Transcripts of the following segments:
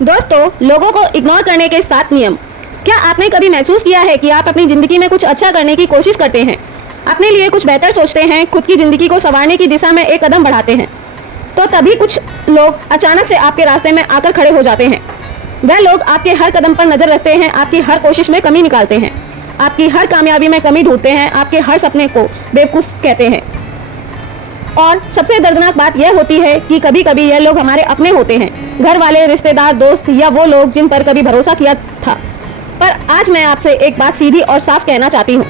दोस्तों, लोगों को इग्नोर करने के 7 नियम। क्या आपने कभी महसूस किया है कि आप अपनी ज़िंदगी में कुछ अच्छा करने की कोशिश करते हैं, अपने लिए कुछ बेहतर सोचते हैं, खुद की ज़िंदगी को संवारने की दिशा में एक कदम बढ़ाते हैं, तो तभी कुछ लोग अचानक से आपके रास्ते में आकर खड़े हो जाते हैं। वह लोग आपके हर कदम पर नज़र रखते हैं, आपकी हर कोशिश में कमी निकालते हैं, आपकी हर कामयाबी में कमी ढूंढते हैं, आपके हर सपने को बेवकूफ़ कहते हैं। और सबसे दर्दनाक बात यह होती है कि कभी कभी यह लोग हमारे अपने होते हैं, घर वाले, रिश्तेदार, दोस्त या वो लोग जिन पर कभी भरोसा किया था। पर आज मैं आपसे एक बात सीधी और साफ कहना चाहती हूँ।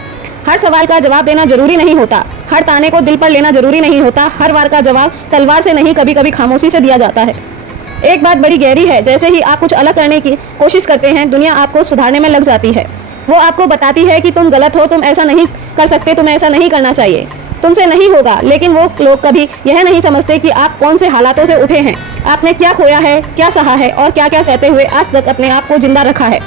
हर सवाल का जवाब देना जरूरी नहीं होता, हर ताने को दिल पर लेना जरूरी नहीं होता, हर वार का जवाब तलवार से नहीं, कभी कभी खामोशी से दिया जाता है। एक बात बड़ी गहरी है, जैसे ही आप कुछ अलग करने की कोशिश करते हैं, दुनिया आपको सुधारने में लग जाती है। वो आपको बताती है कि तुम गलत हो, तुम ऐसा नहीं कर सकते, तुम्हें ऐसा नहीं करना चाहिए, तुमसे नहीं होगा। लेकिन वो लोग कभी यह नहीं समझते कि आप कौन से हालातों से उठे हैं, आपने क्या खोया है, क्या सहा है और क्या क्या सहते हुए आज तक अपने आप को जिंदा रखा है।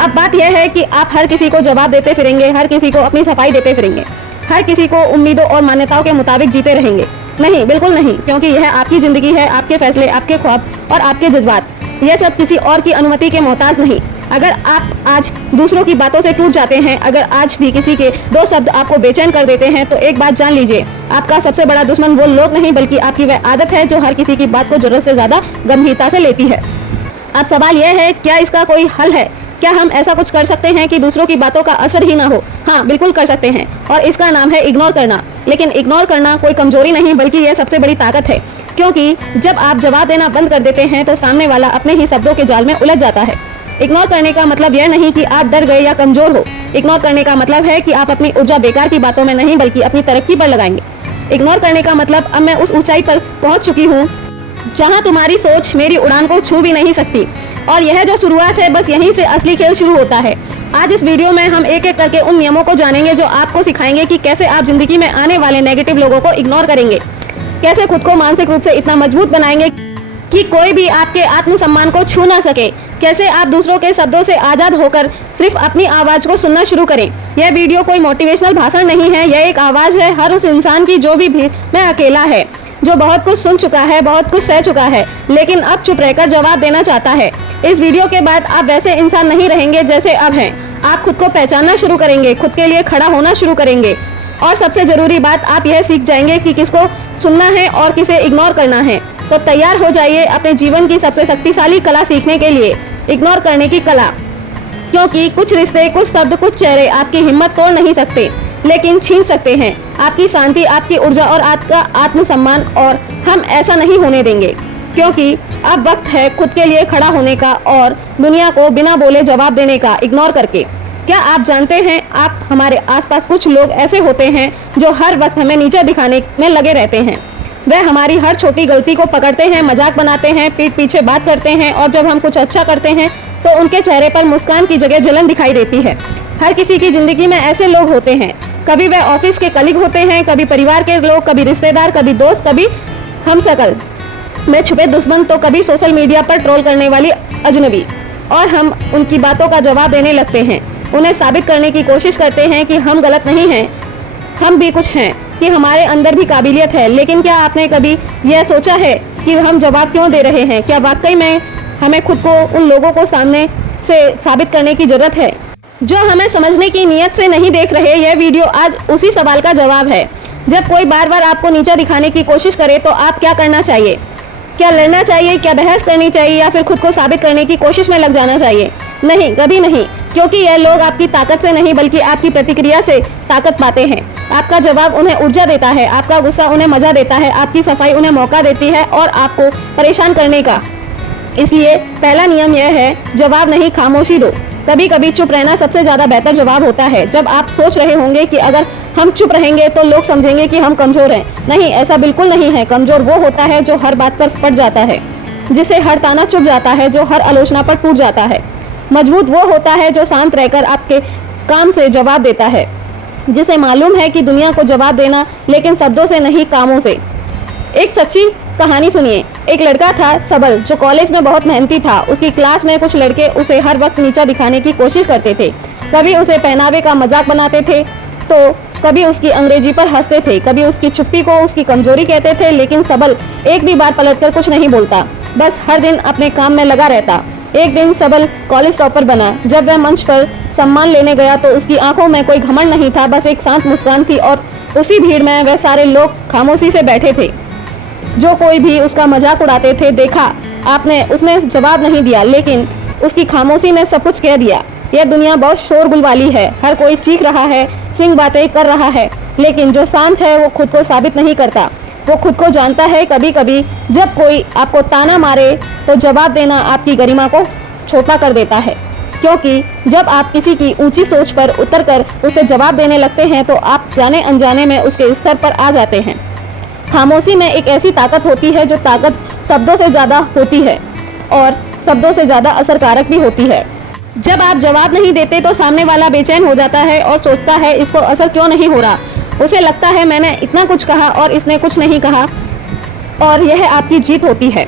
अब बात यह है कि आप हर किसी को जवाब देते फिरेंगे, हर किसी को अपनी सफाई देते फिरेंगे, हर किसी को उम्मीदों और मान्यताओं के मुताबिक जीते रहेंगे। नहीं, बिल्कुल नहीं, क्योंकि यह आपकी जिंदगी है, आपके फैसले, आपके ख्वाब और आपके जज्बात। यह सब किसी और की अनुमति के मोहताज नहीं। अगर आप आज दूसरों की बातों से टूट जाते हैं, अगर आज भी किसी के 2 शब्द आपको बेचैन कर देते हैं, तो एक बात जान लीजिए, आपका सबसे बड़ा दुश्मन वो लोग नहीं, बल्कि आपकी वह आदत है जो हर किसी की बात को जरूरत से ज्यादा गंभीरता से लेती है। अब सवाल यह है, क्या इसका कोई हल है? क्या हम ऐसा कुछ कर सकते हैं कि दूसरों की बातों का असर ही ना हो? हाँ, बिल्कुल कर सकते हैं, और इसका नाम है इग्नोर करना। लेकिन इग्नोर करना कोई कमजोरी नहीं, बल्कि यह सबसे बड़ी ताकत है। क्योंकि जब आप जवाब देना बंद कर देते हैं, तो सामने वाला अपने ही शब्दों के जाल में उलझ जाता है। इग्नोर करने का मतलब यह नहीं कि आप डर गए या कमजोर हो। इग्नोर करने का मतलब है कि आप अपनी ऊर्जा बेकार की बातों में नहीं, बल्कि अपनी तरक्की पर लगाएंगे। इग्नोर करने का मतलब, अब मैं उस ऊंचाई पर पहुंच चुकी हूँ जहां तुम्हारी सोच मेरी उड़ान को छू भी नहीं सकती। और यह जो शुरुआत है, बस यहीं से असली खेल शुरू होता है। आज इस वीडियो में हम एक एक करके उन नियमों को जानेंगे जो आपको सिखाएंगे कि कैसे आप जिंदगी में आने वाले नेगेटिव लोगों को इग्नोर करेंगे, कैसे खुद को मानसिक रूप से इतना मजबूत बनाएंगे कि कोई भी आपके आत्मसम्मान को छू ना सके, कैसे आप दूसरों के शब्दों से आजाद होकर सिर्फ अपनी आवाज को सुनना शुरू करें। यह वीडियो कोई मोटिवेशनल भाषण नहीं है, यह एक आवाज है हर उस इंसान की जो भी भीड़ में अकेला है, जो बहुत कुछ सुन चुका है, बहुत कुछ सह चुका है, लेकिन अब चुप रहकर जवाब देना चाहता है। इस वीडियो के बाद आप वैसे इंसान नहीं रहेंगे जैसे अब हैं। आप खुद को पहचानना शुरू करेंगे, खुद के लिए खड़ा होना शुरू करेंगे, और सबसे जरूरी बात, आप यह सीख जाएंगे कि किसको सुनना है और किसे इग्नोर करना है। तो तैयार हो जाइए अपने जीवन की सबसे शक्तिशाली कला सीखने के लिए, इग्नोर करने की कला। क्योंकि कुछ रिश्ते, कुछ शब्द, कुछ चेहरे आपकी हिम्मत तोड़ नहीं सकते, लेकिन छीन सकते हैं आपकी शांति, आपकी ऊर्जा और आपका आत्मसम्मान। और हम ऐसा नहीं होने देंगे, क्योंकि अब वक्त है खुद के लिए खड़ा होने का और दुनिया को बिना बोले जवाब देने का, इग्नोर करके। क्या आप जानते हैं, आप हमारे आसपास कुछ लोग ऐसे होते हैं जो हर वक्त हमें नीचा दिखाने में लगे रहते हैं। वह हमारी हर छोटी गलती को पकड़ते हैं, मजाक बनाते हैं, पीठ पीछे बात करते हैं, और जब हम कुछ अच्छा करते हैं तो उनके चेहरे पर मुस्कान की जगह जलन दिखाई देती है। हर किसी की जिंदगी में ऐसे लोग होते हैं। कभी वह ऑफिस के कलीग होते हैं, कभी परिवार के लोग, कभी रिश्तेदार, कभी दोस्त, कभी हमशक्ल में छुपे दुश्मन, तो कभी सोशल मीडिया पर ट्रोल करने वाली अजनबी। और हम उनकी बातों का जवाब देने लगते हैं, उन्हें साबित करने की कोशिश करते हैं कि हम गलत नहीं हैं, हम भी कुछ हैं, कि हमारे अंदर भी काबिलियत है। लेकिन क्या आपने कभी यह सोचा है कि हम जवाब क्यों दे रहे हैं? क्या वाकई में हमें खुद को उन लोगों को सामने से साबित करने की जरूरत है जो हमें समझने की नीयत से नहीं देख रहे? यह वीडियो आज उसी सवाल का जवाब है। जब कोई बार बार आपको नीचा दिखाने की कोशिश करे तो आप क्या करना चाहिए? क्या लड़ना चाहिए, क्या बहस करनी चाहिए, या फिर खुद को साबित करने की कोशिश में लग जाना चाहिए? नहीं, कभी नहीं, क्योंकि यह लोग आपकी ताकत से नहीं, बल्कि आपकी प्रतिक्रिया से ताकत पाते हैं। आपका जवाब उन्हें ऊर्जा देता है, आपका गुस्सा उन्हें मजा देता है, आपकी सफाई उन्हें मौका देती है और आपको परेशान करने का। इसलिए पहला नियम यह है, जवाब नहीं, खामोशी दो। कभी कभी चुप रहना सबसे ज्यादा बेहतर जवाब होता है। जब आप सोच रहे होंगे कि अगर हम चुप रहेंगे तो लोग समझेंगे कि हम कमजोर हैं, नहीं, ऐसा बिल्कुल नहीं है। कमजोर वो होता है जो हर बात पर फट जाता है, जिसे हर ताना चुभ जाता है, जो हर आलोचना पर टूट जाता है। मजबूत वो होता है जो शांत रहकर आपके काम से जवाब देता है, जिसे मालूम है कि दुनिया को जवाब देना, लेकिन शब्दों से नहीं, कामों से। एक सच्ची कहानी सुनिए। एक लड़का था सबल, जो कॉलेज में बहुत मेहनती था। उसकी क्लास में कुछ लड़के उसे हर वक्त नीचा दिखाने की कोशिश करते थे। कभी उसे पहनावे का मजाक बनाते थे, तो कभी उसकी अंग्रेजी पर हंसते थे, कभी उसकी चुप्पी को उसकी कमजोरी कहते थे। लेकिन सबल एक भी बार पलटकर कुछ नहीं बोलता। बस हर दिन अपने काम में लगा रहता। एक दिन सबल कॉलेज टॉपर बना। जब वह मंच पर सम्मान लेने गया तो उसकी आंखों में कोई घमंड नहीं था, बस एक शांत मुस्कान थी। और उसी भीड़ में वह सारे लोग खामोशी से बैठे थे। जो कोई भी उसका मजाक उड़ाते थे, देखा आपने, उसने जवाब नहीं दिया, लेकिन उसकी खामोशी ने सब कुछ कह दिया। यह दुनिया बहुत शोरगुल वाली है, हर कोई चीख रहा है, सिंह बातें कर रहा है, लेकिन जो शांत है वो खुद को साबित नहीं करता। वो खुद को जानता है। कभी कभी जब कोई आपको ताना मारे तो जवाब देना आपकी गरिमा को छोटा कर देता है, क्योंकि जब आप किसी की ऊंची सोच पर उतरकर उसे जवाब देने लगते हैं तो आप जाने अनजाने में उसके स्तर पर आ जाते हैं। खामोशी में एक ऐसी ताकत होती है जो ताकत शब्दों से ज़्यादा होती है और शब्दों से ज़्यादा असरकारक भी होती है। जब आप जवाब नहीं देते तो सामने वाला बेचैन हो जाता है और सोचता है इसको असर क्यों नहीं हो रहा। उसे लगता है मैंने इतना कुछ कहा और इसने कुछ नहीं कहा, और यह आपकी जीत होती है।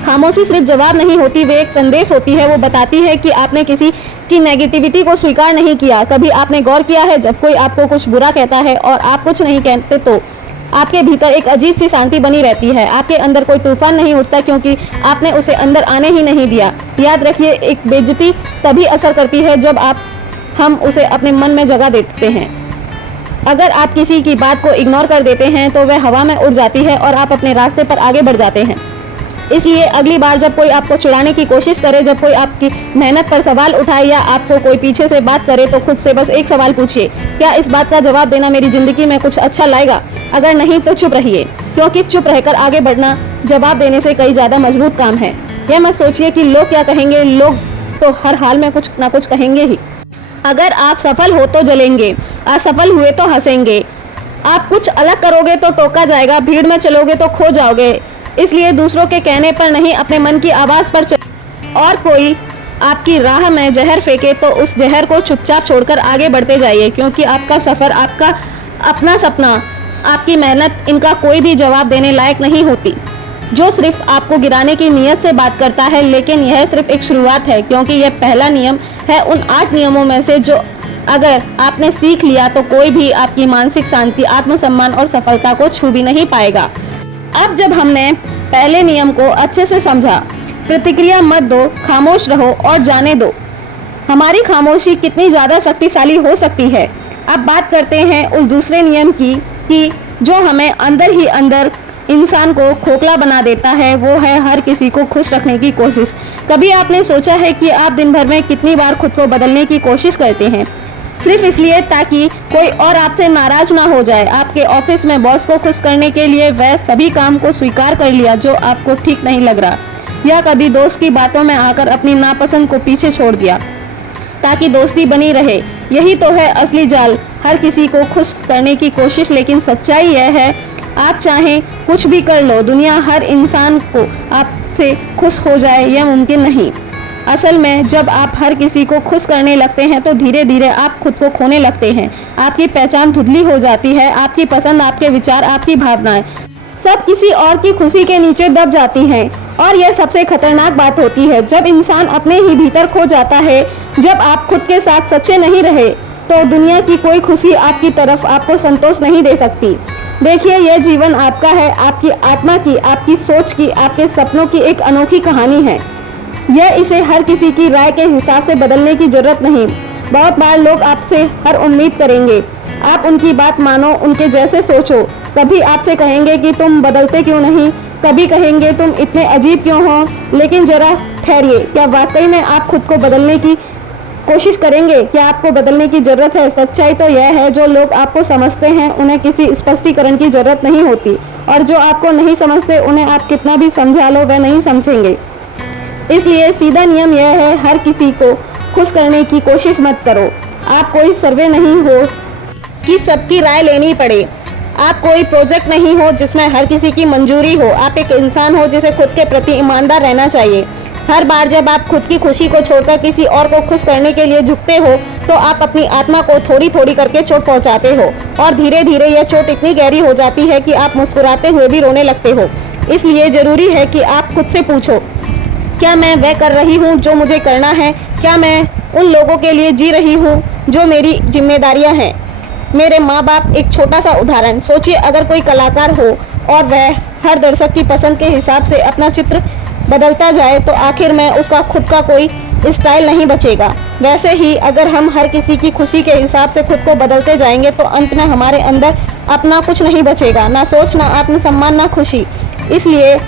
खामोशी सिर्फ जवाब नहीं होती, वे एक संदेश होती है। वो बताती है कि आपने किसी की नेगेटिविटी को स्वीकार नहीं किया। कभी आपने गौर किया है जब कोई आपको कुछ बुरा कहता है और आप कुछ नहीं कहते तो आपके भीतर एक अजीब सी शांति बनी रहती है। आपके अंदर कोई तूफान नहीं उठता, क्योंकि आपने उसे अंदर आने ही नहीं दिया। याद रखिए, एक बेइज्जती तभी असर करती है जब हम उसे अपने मन में जगह देते हैं। अगर आप किसी की बात को इग्नोर कर देते हैं तो वह हवा में उड़ जाती है और आप अपने रास्ते पर आगे बढ़ जाते हैं। इसलिए अगली बार जब कोई आपको चिढ़ाने की कोशिश करे, जब कोई आपकी मेहनत पर सवाल उठाए या आपको कोई पीछे से बात करे, तो खुद से बस एक सवाल पूछिए, क्या इस बात का जवाब देना मेरी जिंदगी में कुछ अच्छा लाएगा? अगर नहीं तो चुप रहिए, क्योंकि चुप रहकर आगे बढ़ना जवाब देने से कई ज़्यादा मजबूत काम है। यह मत सोचिए कि लोग क्या कहेंगे, लोग तो हर हाल में कुछ ना कुछ कहेंगे ही। अगर आप सफल हो तो जलेंगे, असफल हुए तो हंसेंगे। आप कुछ अलग करोगे तो टोका जाएगा, भीड़ में चलोगे तो खो जाओगे। इसलिए दूसरों के कहने पर नहीं, अपने मन की आवाज़ पर चलो। और कोई आपकी राह में जहर फेंके तो उस जहर को चुपचाप छोड़कर आगे बढ़ते जाइए, क्योंकि आपका सफ़र, आपका अपना सपना, आपकी मेहनत, इनका कोई भी जवाब देने लायक नहीं होती। जो सिर्फ आपको गिराने की नीयत से बात करता है, लेकिन यह सिर्फ एक शुरुआत है, क्योंकि यह पहला नियम है उन 8 नियमों में से जो अगर आपने सीख लिया तो कोई भी आपकी मानसिक शांति, आत्मसम्मान और सफलता को छू भी नहीं पाएगा। अब जब हमने पहले नियम को अच्छे से समझा, प्रतिक्रिया मत दो, खामोश रहो और जाने दो हमारी खामोशी कितनी ज़्यादा शक्तिशाली हो सकती है। अब बात करते हैं उस दूसरे नियम की कि जो हमें अंदर ही अंदर इंसान को खोखला बना देता है, वो है हर किसी को खुश रखने की कोशिश। कभी आपने सोचा है कि आप दिन भर में कितनी बार खुद को बदलने की कोशिश करते हैं, सिर्फ इसलिए ताकि कोई और आपसे नाराज ना हो जाए? आपके ऑफिस में बॉस को खुश करने के लिए वह सभी काम को स्वीकार कर लिया जो आपको ठीक नहीं लग रहा, या कभी दोस्त की बातों में आकर अपनी नापसंद को पीछे छोड़ दिया ताकि दोस्ती बनी रहे। यही तो है असली जाल, हर किसी को खुश करने की कोशिश। लेकिन सच्चाई यह है, आप चाहें कुछ भी कर लो, दुनिया हर इंसान को आपसे खुश हो जाए यह मुमकिन नहीं। असल में जब आप हर किसी को खुश करने लगते हैं तो धीरे धीरे आप खुद को खोने लगते हैं। आपकी पहचान धुंधली हो जाती है, आपकी पसंद, आपके विचार, आपकी भावनाएं सब किसी और की खुशी के नीचे दब जाती हैं। और यह सबसे खतरनाक बात होती है जब इंसान अपने ही भीतर खो जाता है। जब आप खुद के साथ सच्चे नहीं रहे तो दुनिया की कोई खुशी आपकी तरफ आपको संतोष नहीं दे सकती। देखिए, यह जीवन आपका है, आपकी आत्मा की, आपकी सोच की, आपके सपनों की एक अनोखी कहानी है। यह इसे हर किसी की राय के हिसाब से बदलने की जरूरत नहीं। बहुत बार लोग आपसे हर उम्मीद करेंगे, आप उनकी बात मानो, उनके जैसे सोचो। कभी आपसे कहेंगे कि तुम बदलते क्यों नहीं, कभी कहेंगे तुम इतने अजीब क्यों हो। लेकिन जरा ठहरिए, क्या वाकई में आप खुद को बदलने की कोशिश करेंगे? क्या आपको बदलने की जरूरत है? सच्चाई तो यह है, जो लोग आपको समझते हैं उन्हें किसी स्पष्टीकरण की जरूरत नहीं होती, और जो आपको नहीं समझते उन्हें आप कितना भी समझा लो वह नहीं समझेंगे। इसलिए सीधा नियम यह है, हर किसी को खुश करने की कोशिश मत करो। आप कोई सर्वे नहीं हो कि सबकी राय लेनी पड़े। आप कोई प्रोजेक्ट नहीं हो जिसमें हर किसी की मंजूरी हो। आप एक इंसान हो जिसे खुद के प्रति ईमानदार रहना चाहिए। हर बार जब आप खुद की खुशी को छोड़कर किसी और को खुश करने के लिए झुकते हो तो आप अपनी आत्मा को थोड़ी थोड़ी करके चोट पहुंचाते हो, और धीरे धीरे यह चोट इतनी गहरी हो जाती है कि आप मुस्कुराते हुए भी रोने लगते हो। इसलिए ज़रूरी है कि आप खुद से पूछो, क्या मैं वह कर रही हूँ जो मुझे करना है? क्या मैं उन लोगों के लिए जी रही हूँ जो मेरी जिम्मेदारियाँ हैं? मेरे माँ बाप एक छोटा सा उदाहरण। सोचिए, अगर कोई कलाकार हो और वह हर दर्शक की पसंद के हिसाब से अपना चित्र बदलता जाए तो आखिर में उसका खुद का कोई स्टाइल नहीं बचेगा। वैसे ही अगर हम हर किसी की खुशी के हिसाब से खुद को बदलते जाएंगे तो अंत में हमारे अंदर अपना कुछ नहीं बचेगा, ना सोच, ना आत्मसम्मान, ना खुशी। इसलिए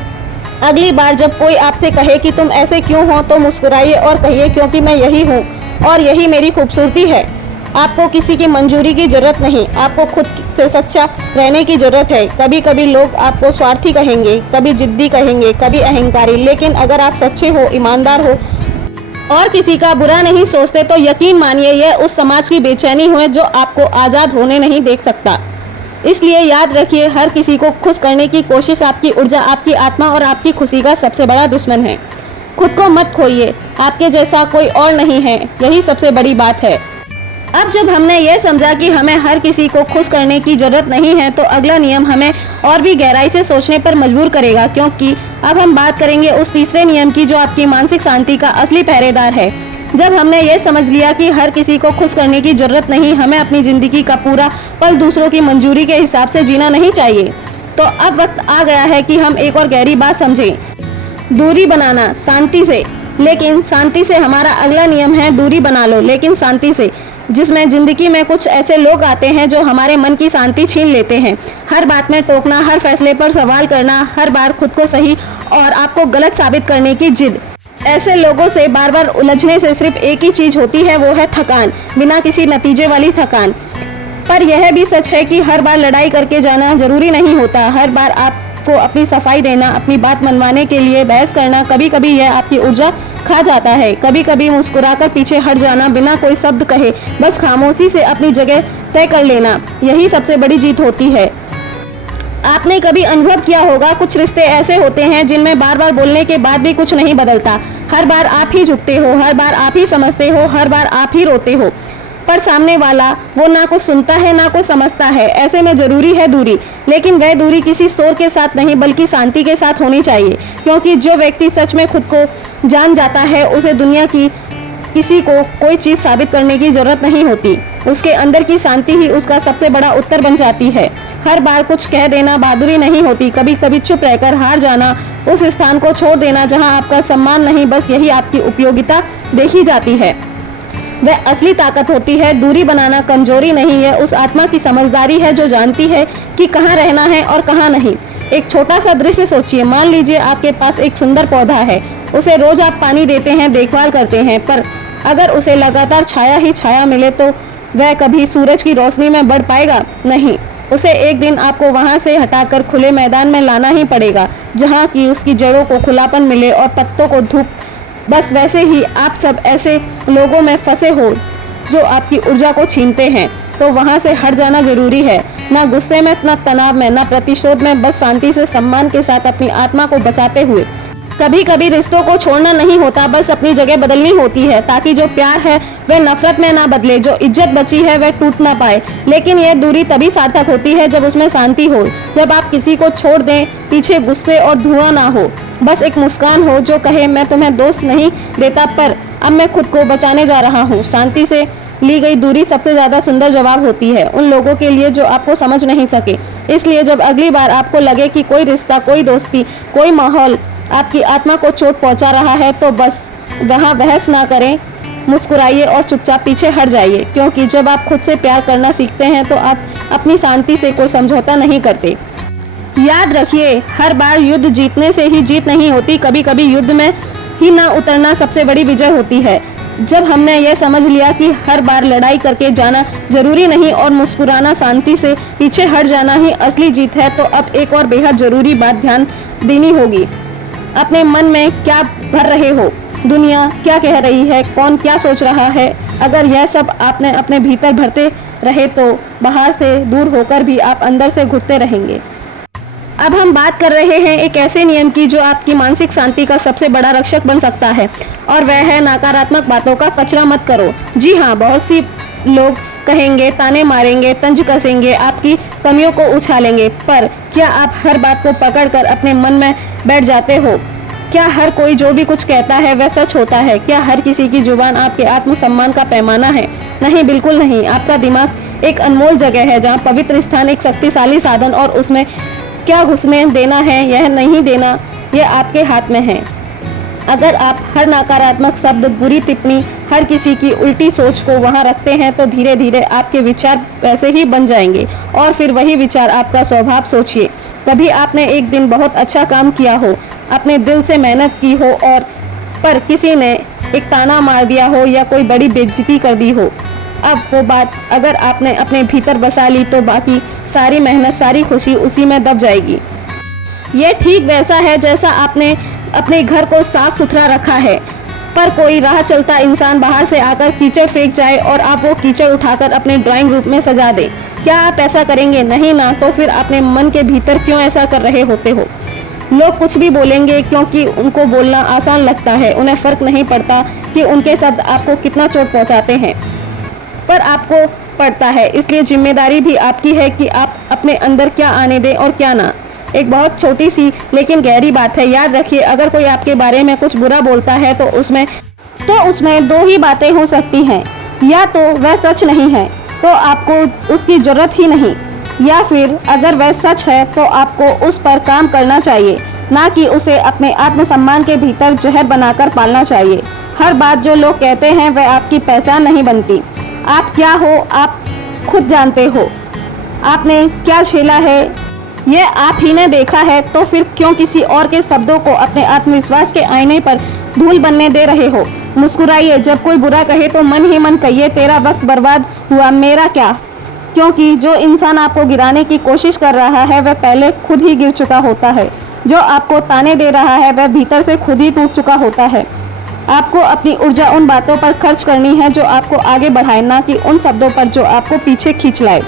अगली बार जब कोई आपसे कहे कि तुम ऐसे क्यों हो, तो मुस्कुराइए और कहिए क्योंकि मैं यही हूँ और यही मेरी खूबसूरती है। आपको किसी की मंजूरी की ज़रूरत नहीं, आपको खुद से सच्चा रहने की ज़रूरत है। कभी कभी लोग आपको स्वार्थी कहेंगे, कभी जिद्दी कहेंगे, कभी अहंकारी, लेकिन अगर आप सच्चे हो, ईमानदार हो और किसी का बुरा नहीं सोचते तो यकीन मानिए यह उस समाज की बेचैनी है जो आपको आज़ाद होने नहीं देख सकता। इसलिए याद रखिए, हर किसी को खुश करने की कोशिश आपकी ऊर्जा, आपकी आत्मा और आपकी खुशी का सबसे बड़ा दुश्मन है। खुद को मत खोइए, आपके जैसा कोई और नहीं है, यही सबसे बड़ी बात है। अब जब हमने ये समझा कि हमें हर किसी को खुश करने की जरूरत नहीं है, तो अगला नियम हमें और भी गहराई से सोचने पर मजबूर करेगा, क्योंकि अब हम बात करेंगे उस तीसरे नियम की जो आपकी मानसिक शांति का असली पहरेदार है। जब हमने ये समझ लिया कि हर किसी को खुश करने की जरूरत नहीं, हमें अपनी ज़िंदगी का पूरा पल दूसरों की मंजूरी के हिसाब से जीना नहीं चाहिए, तो अब वक्त आ गया है कि हम एक और गहरी बात समझें, दूरी बनाना शांति से। लेकिन शांति से हमारा अगला नियम है दूरी बना लो, लेकिन शांति से, जिसमें ज़िंदगी में कुछ ऐसे लोग आते हैं जो हमारे मन की शांति छीन लेते हैं। हर बात में टोकना, हर फैसले पर सवाल करना, हर बार खुद को सही और आपको गलत साबित करने की जिद। ऐसे लोगों से बार बार उलझने से सिर्फ एक ही चीज़ होती है, वो है थकान, बिना किसी नतीजे वाली थकान। पर यह भी सच है कि हर बार लड़ाई करके जाना जरूरी नहीं होता। हर बार आपको अपनी सफाई देना, अपनी बात मनवाने के लिए बहस करना, कभी कभी यह आपकी ऊर्जा खा जाता है। कभी कभी मुस्कुराकर पीछे हट जाना, बिना कोई शब्द कहे बस खामोशी से अपनी जगह तय कर लेना, यही सबसे बड़ी जीत होती है। आपने कभी अनुभव किया होगा, कुछ रिश्ते ऐसे होते हैं जिनमें बार बार बोलने के बाद भी कुछ नहीं बदलता। हर बार आप ही झुकते हो, हर बार आप ही समझते हो, हर बार आप ही रोते हो, पर सामने वाला वो ना कुछ सुनता है ना कुछ समझता है। ऐसे में जरूरी है दूरी, लेकिन वह दूरी किसी शोर के साथ नहीं बल्कि शांति के साथ होनी चाहिए, क्योंकि जो व्यक्ति सच में खुद को जान जाता है उसे दुनिया की किसी को कोई चीज़ साबित करने की जरूरत नहीं होती। उसके अंदर की शांति ही उसका सबसे बड़ा उत्तर बन जाती है। हर बार कुछ कह देना बहादुरी नहीं होती, कभी कभी चुप रहकर हार जाना, उस स्थान को छोड़ देना जहां आपका सम्मान नहीं, बस यही आपकी उपयोगिता देखी जाती है, वह असली ताकत होती है। दूरी बनाना कमजोरी नहीं है, उस आत्मा की समझदारी है जो जानती है कि कहाँ रहना है और कहाँ नहीं। एक छोटा सा दृश्य सोचिए, मान लीजिए आपके पास एक सुंदर पौधा है, उसे रोज आप पानी देते हैं, देखभाल करते हैं, पर अगर उसे लगातार छाया ही छाया मिले तो वह कभी सूरज की रोशनी में बढ़ पाएगा? नहीं। उसे एक दिन आपको वहां से हटाकर खुले मैदान में लाना ही पड़ेगा, जहां की उसकी जड़ों को खुलापन मिले और पत्तों को धूप। बस वैसे ही आप सब ऐसे लोगों में फंसे हो जो आपकी ऊर्जा को छीनते हैं, तो वहां से हट जाना जरूरी है। ना गुस्से में, ना तनाव में, ना प्रतिशोध में, बस शांति से, सम्मान के साथ अपनी आत्मा को बचाते हुए। कभी कभी रिश्तों को छोड़ना नहीं होता, बस अपनी जगह बदलनी होती है, ताकि जो प्यार है वह नफरत में ना बदले, जो इज्जत बची है वह टूट ना पाए। लेकिन यह दूरी तभी सार्थक होती है जब उसमें शांति हो, जब आप किसी को छोड़ दें, पीछे गुस्से और धुआं ना हो, बस एक मुस्कान हो जो कहे मैं तुम्हें दोष नहीं देता, पर अब मैं खुद को बचाने जा रहा हूँ। शांति से ली गई दूरी सबसे ज्यादा सुंदर जवाब होती है उन लोगों के लिए जो आपको समझ नहीं सके। इसलिए जब अगली बार आपको लगे कि कोई रिश्ता, कोई दोस्ती, कोई माहौल आपकी आत्मा को चोट पहुंचा रहा है, तो बस वहां बहस ना करें, मुस्कुराइए और चुपचाप पीछे हट जाइए, क्योंकि जब आप खुद से प्यार करना सीखते हैं तो आप अपनी शांति से कोई समझौता नहीं करते। याद रखिए, हर बार युद्ध जीतने से ही जीत नहीं होती, कभी कभी युद्ध में ही ना उतरना सबसे बड़ी विजय होती है। जब हमने यह समझ लिया कि हर बार लड़ाई करके जाना जरूरी नहीं और मुस्कुराना, शांति से पीछे हट जाना ही असली जीत है, तो अब एक और बेहद जरूरी बात ध्यान देनी होगी। अपने मन में क्या भर रहे हो, दुनिया क्या कह रही है, कौन क्या सोच रहा है, अगर यह सब आपने अपने भीतर भरते रहे तो बाहर से दूर होकर भी आप अंदर से घुटते रहेंगे। अब हम बात कर रहे हैं एक ऐसे नियम की जो आपकी मानसिक शांति का सबसे बड़ा रक्षक बन सकता है, और वह है नकारात्मक बातों का कचरा मत करो। जी हाँ, बहुत सी लोग कहेंगे, ताने मारेंगे, तंज कसेंगे, आपकी कमियों को उछालेंगे, पर क्या आप हर बात को पकड़कर अपने मन में बैठ जाते हो? क्या हर कोई जो भी कुछ कहता है वह सच होता है? क्या हर किसी की जुबान आपके आत्मसम्मान का पैमाना है? नहीं, बिल्कुल नहीं। आपका दिमाग एक अनमोल जगह है, जहाँ पवित्र स्थान, एक शक्तिशाली साधन, और उसमें क्या घुसने देना है, यह नहीं देना, यह आपके हाथ में है। अगर आप हर नकारात्मक शब्द, बुरी टिप्पणी, हर किसी की उल्टी सोच को वहां रखते हैं तो धीरे धीरे आपके विचार वैसे ही बन जाएंगे और फिर वही विचार आपका स्वभाव। सोचिए, कभी आपने एक दिन बहुत अच्छा काम किया हो, अपने दिल से मेहनत की हो और पर किसी ने एक ताना मार दिया हो या कोई बड़ी बेइज्जती कर दी हो। अब वो बात अगर आपने अपने भीतर बसा ली तो बाकी सारी मेहनत, सारी खुशी उसी में दब जाएगी। ये ठीक वैसा है जैसा आपने अपने घर को साफ सुथरा रखा है, पर कोई राह चलता इंसान बाहर से आकर कीचड़ फेंक जाए और आप वो कीचड़ उठाकर अपने ड्राइंग रूम में सजा दें। क्या आप ऐसा करेंगे? नहीं ना। तो फिर अपने मन के भीतर क्यों ऐसा कर रहे होते हो? लोग कुछ भी बोलेंगे क्योंकि उनको बोलना आसान लगता है। उन्हें फर्क नहीं पड़ता कि उनके शब्द आपको कितना चोट पहुंचाते हैं, पर आपको पड़ता है। इसलिए जिम्मेदारी भी आपकी है कि आप अपने अंदर क्या आने दें और क्या ना। एक बहुत छोटी सी लेकिन गहरी बात है, याद रखिए, अगर कोई आपके बारे में कुछ बुरा बोलता है तो उसमें दो ही बातें हो सकती हैं। या तो वह सच नहीं है तो आपको उसकी जरूरत ही नहीं, या फिर अगर वह सच है तो आपको उस पर काम करना चाहिए, ना कि उसे अपने आत्मसम्मान के भीतर जहर बनाकर पालना चाहिए। हर बात जो लोग कहते हैं वह आपकी पहचान नहीं बनती। आप क्या हो आप खुद जानते हो। आपने क्या झेला है ये आप ही ने देखा है, तो फिर क्यों किसी और के शब्दों को अपने आत्मविश्वास के आईने पर धूल बनने दे रहे हो। मुस्कुराइए, जब कोई बुरा कहे तो मन ही मन कहिए, तेरा वक्त बर्बाद हुआ, मेरा क्या। क्योंकि जो इंसान आपको गिराने की कोशिश कर रहा है वह पहले खुद ही गिर चुका होता है। जो आपको ताने दे रहा है वह भीतर से खुद ही टूट चुका होता है। आपको अपनी ऊर्जा उन बातों पर खर्च करनी है जो आपको आगे बढ़ाए, ना कि उन शब्दों पर जो आपको पीछे खींच लाए।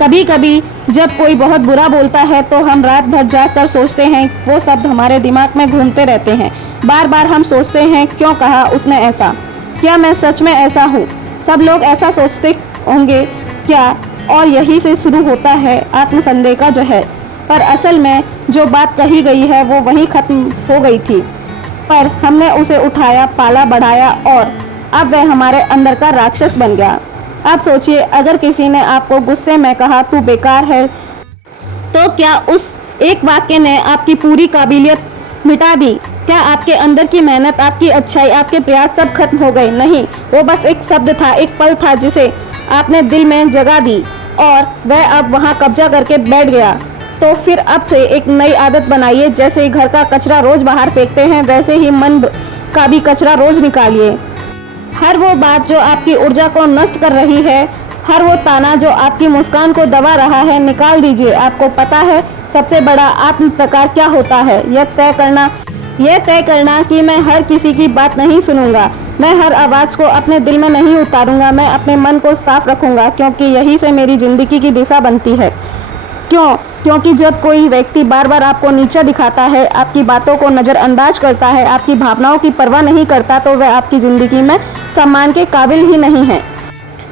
कभी कभी जब कोई बहुत बुरा बोलता है तो हम रात भर जाग कर सोचते हैं, वो शब्द हमारे दिमाग में घूमते रहते हैं। बार बार हम सोचते हैं, क्यों कहा उसने ऐसा, क्या मैं सच में ऐसा हूँ, सब लोग ऐसा सोचते होंगे क्या। और यही से शुरू होता है आत्मसंदेह का जहर। पर असल में जो बात कही गई है वो वहीं खत्म हो गई थी, पर हमने उसे उठाया, पाला, बढ़ाया और अब वह हमारे अंदर का राक्षस बन गया। अब सोचिए, अगर किसी ने आपको गुस्से में कहा तू बेकार है, तो क्या उस एक वाक्य ने आपकी पूरी काबिलियत मिटा दी? क्या आपके अंदर की मेहनत, आपकी अच्छाई, आपके प्रयास सब खत्म हो गए? नहीं, वो बस एक शब्द था, एक पल था जिसे आपने दिल में जगह दी और वह अब वहाँ कब्जा करके बैठ गया। तो फिर अब से एक नई आदत बनाइए। जैसे घर का कचरा रोज बाहर फेंकते हैं वैसे ही मन का भी कचरा रोज निकालिए। हर वो बात जो आपकी ऊर्जा को नष्ट कर रही है, हर वो ताना जो आपकी मुस्कान को दबा रहा है, निकाल दीजिए। आपको पता है सबसे बड़ा आत्म प्रकार क्या होता है? यह तय करना कि मैं हर किसी की बात नहीं सुनूंगा, मैं हर आवाज़ को अपने दिल में नहीं उतारूंगा, मैं अपने मन को साफ रखूंगा, क्योंकि यही से मेरी जिंदगी की दिशा बनती है। क्योंकि जब कोई व्यक्ति बार बार आपको नीचा दिखाता है, आपकी बातों को नज़रअंदाज करता है, आपकी भावनाओं की परवाह नहीं करता, तो वह आपकी ज़िंदगी में सम्मान के काबिल ही नहीं है।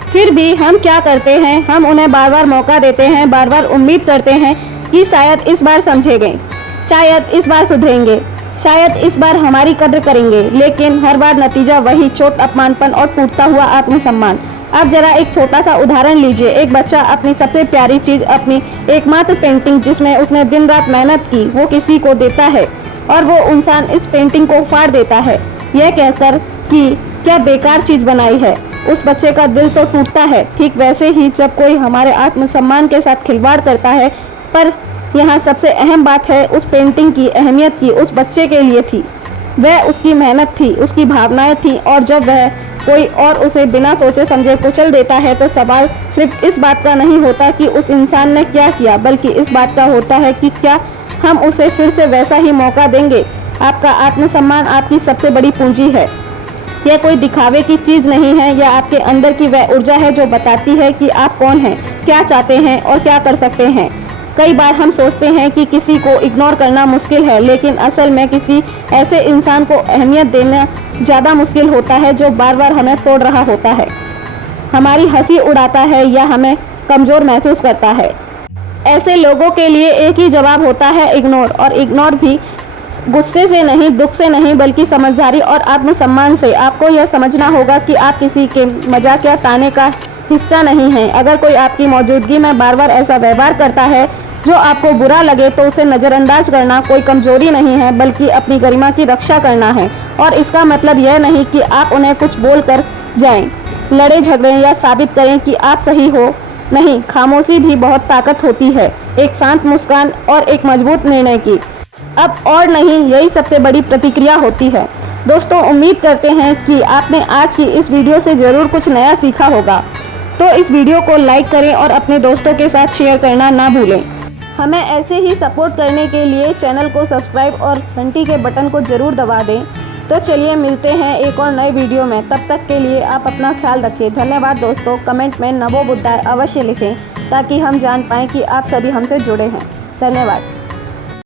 फिर भी हम क्या करते हैं, हम उन्हें बार बार मौका देते हैं, बार बार उम्मीद करते हैं कि शायद इस बार समझेंगे, शायद इस बार सुधरेंगे, शायद इस बार हमारी कद्र करेंगे। लेकिन हर बार नतीजा वही, चोट, अपमानपन और टूटता हुआ आत्मसम्मान। अब जरा एक छोटा सा उदाहरण लीजिए। एक बच्चा अपनी सबसे प्यारी चीज़, अपनी एकमात्र पेंटिंग जिसमें उसने दिन रात मेहनत की, वो किसी को देता है और वो इंसान इस पेंटिंग को फाड़ देता है, यह कहकर कि क्या बेकार चीज़ बनाई है। उस बच्चे का दिल तो टूटता है। ठीक वैसे ही जब कोई हमारे आत्मसम्मान के साथ खिलवाड़ करता है, पर यहाँ सबसे अहम बात है, उस पेंटिंग की अहमियत की उस बच्चे के लिए थी। वह उसकी मेहनत थी, उसकी भावनाएं थी, और जब वह कोई और उसे बिना सोचे समझे कुचल देता है तो सवाल सिर्फ इस बात का नहीं होता कि उस इंसान ने क्या किया, बल्कि इस बात का होता है कि क्या हम उसे फिर से वैसा ही मौका देंगे। आपका आत्मसम्मान आपकी सबसे बड़ी पूंजी है। यह कोई दिखावे की चीज़ नहीं है, यह आपके अंदर की वह ऊर्जा है जो बताती है कि आप कौन हैं, क्या चाहते हैं और क्या कर सकते हैं। कई बार हम सोचते हैं कि किसी को इग्नोर करना मुश्किल है, लेकिन असल में किसी ऐसे इंसान को अहमियत देना ज़्यादा मुश्किल होता है जो बार बार हमें तोड़ रहा होता है, हमारी हंसी उड़ाता है या हमें कमज़ोर महसूस करता है। ऐसे लोगों के लिए एक ही जवाब होता है, इग्नोर। और इग्नोर भी गुस्से से नहीं, दुख से नहीं, बल्कि समझदारी और आत्मसम्मान से। आपको यह समझना होगा कि आप किसी के मजाक या ताने का हिस्सा नहीं हैं। अगर कोई आपकी मौजूदगी में बार बार ऐसा व्यवहार करता है जो आपको बुरा लगे तो उसे नज़रअंदाज करना कोई कमजोरी नहीं है, बल्कि अपनी गरिमा की रक्षा करना है। और इसका मतलब यह नहीं कि आप उन्हें कुछ बोल कर जाएं, लड़े झगड़ें या साबित करें कि आप सही हो। नहीं, खामोशी भी बहुत ताकत होती है, एक शांत मुस्कान और एक मजबूत निर्णय की। अब और नहीं, यही सबसे बड़ी प्रतिक्रिया होती है। दोस्तों, उम्मीद करते हैं कि आपने आज की इस वीडियो से ज़रूर कुछ नया सीखा होगा। तो इस वीडियो को लाइक करें और अपने दोस्तों के साथ शेयर करना ना भूलें। हमें ऐसे ही सपोर्ट करने के लिए चैनल को सब्सक्राइब और घंटी के बटन को ज़रूर दबा दें। तो चलिए मिलते हैं एक और नए वीडियो में। तब तक के लिए आप अपना ख्याल रखिए। धन्यवाद दोस्तों। कमेंट में नमो बुद्धाय अवश्य लिखें ताकि हम जान पाएँ कि आप सभी हमसे जुड़े हैं। धन्यवाद।